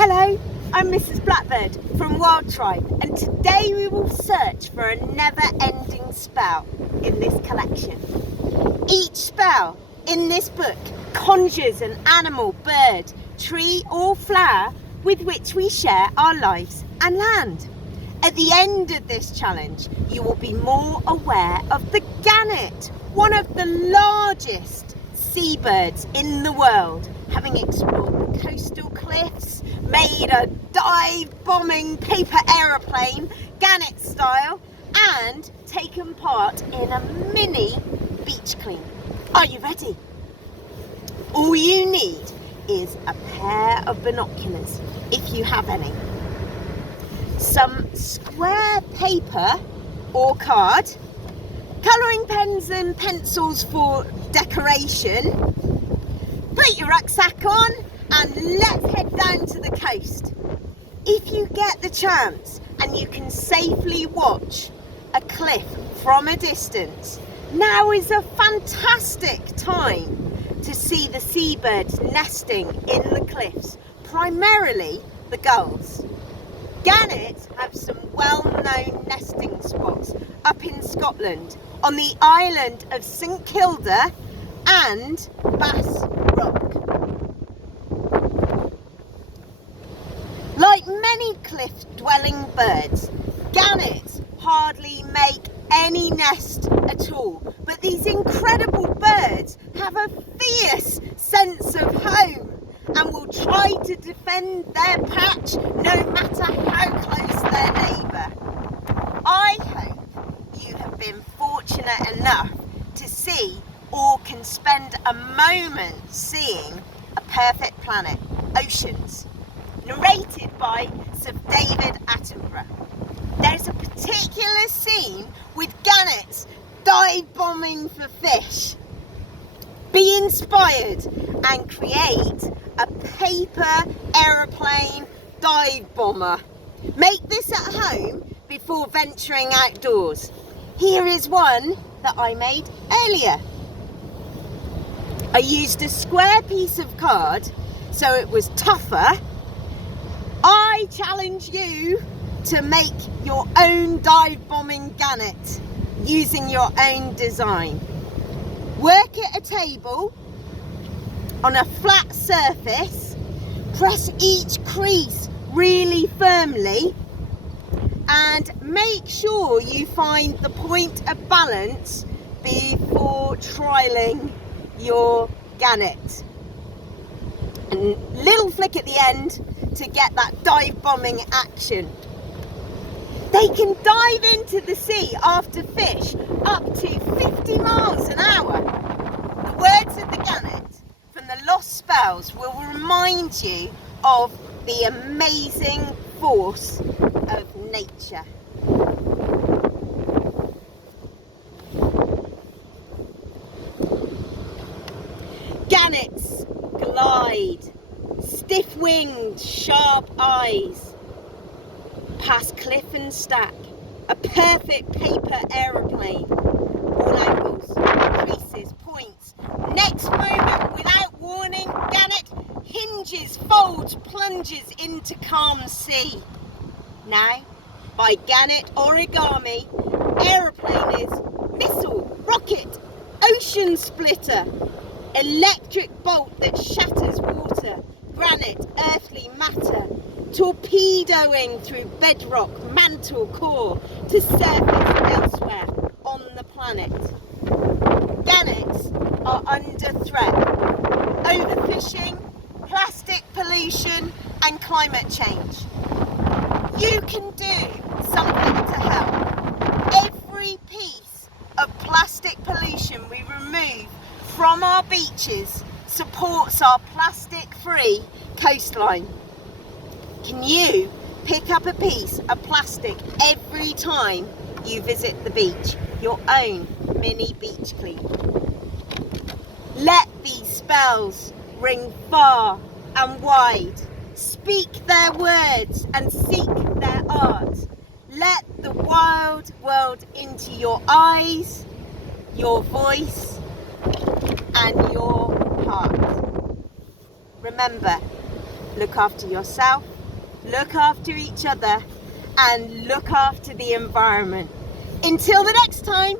Hello, I'm Mrs. Blackbird from Wild Tribe, and today we will search for a never-ending spell in this collection. Each spell in this book conjures an animal, bird, tree or flower with which we share our lives and land. At the end of this challenge, you will be more aware of the gannet, one of the largest seabirds in the world, having explored the coastal cliffs, made a dive-bombing paper aeroplane, Gannet style, and taken part in a mini beach clean. Are you ready? All you need is a pair of binoculars, if you have any, some square paper or card, colouring pens and pencils for decoration. Put your rucksack on and let's head down to the coast. If you get the chance and you can safely watch a cliff from a distance, now is a fantastic time to see the seabirds nesting in the cliffs, primarily the gulls. Gannet have some well-known nesting spots up in Scotland on the island of St Kilda and Bass Rock. Like many cliff-dwelling birds, gannets hardly make any nest at all, but these incredible birds have a fierce sense of home and will try to defend their patch no matter how close their neighbour. I hope you have been fortunate enough to see or can spend a moment seeing A Perfect Planet, Oceans, narrated by Sir David Attenborough. There's a particular scene with gannets dive bombing for fish. Be inspired and create a paper aeroplane dive bomber. Make this at home before venturing outdoors. Here is one that I made earlier. I used a square piece of card so it was tougher. I challenge you to make your own dive bombing gannet using your own design. Work at a table on a flat surface, press each crease really firmly and make sure you find the point of balance before trialling your gannet. And little flick at the end to get that dive bombing action. They can dive into the sea after fish up to 50 miles an hour. The words of the gannet from the Lost Spells will remind you of the amazing force of nature. Gannets glide, stiff-winged, sharp eyes, past cliff and stack, a perfect paper aeroplane, all angles, creases, points. Next moment, without warning, gannet hinges, folds, plunges into calm sea. Now, by gannet origami, aeroplane is missile, rocket, ocean splitter, electric bolt that shatters water, granite, earthly matter, torpedoing through bedrock, mantle, core to surface elsewhere on the planet. Gannets are under threat. Overfishing, plastic pollution and climate change. You can do something to help. Every piece of plastic pollution we remove from our beaches supports our plastic-free coastline. Can you pick up a piece of plastic every time you visit the beach? Your own mini beach clean. Let these spells ring far and wide. Speak their words and seek their art. Let the wild world into your eyes, your voice, and your heart. Remember, look after yourself, look after each other, and look after the environment. Until the next time.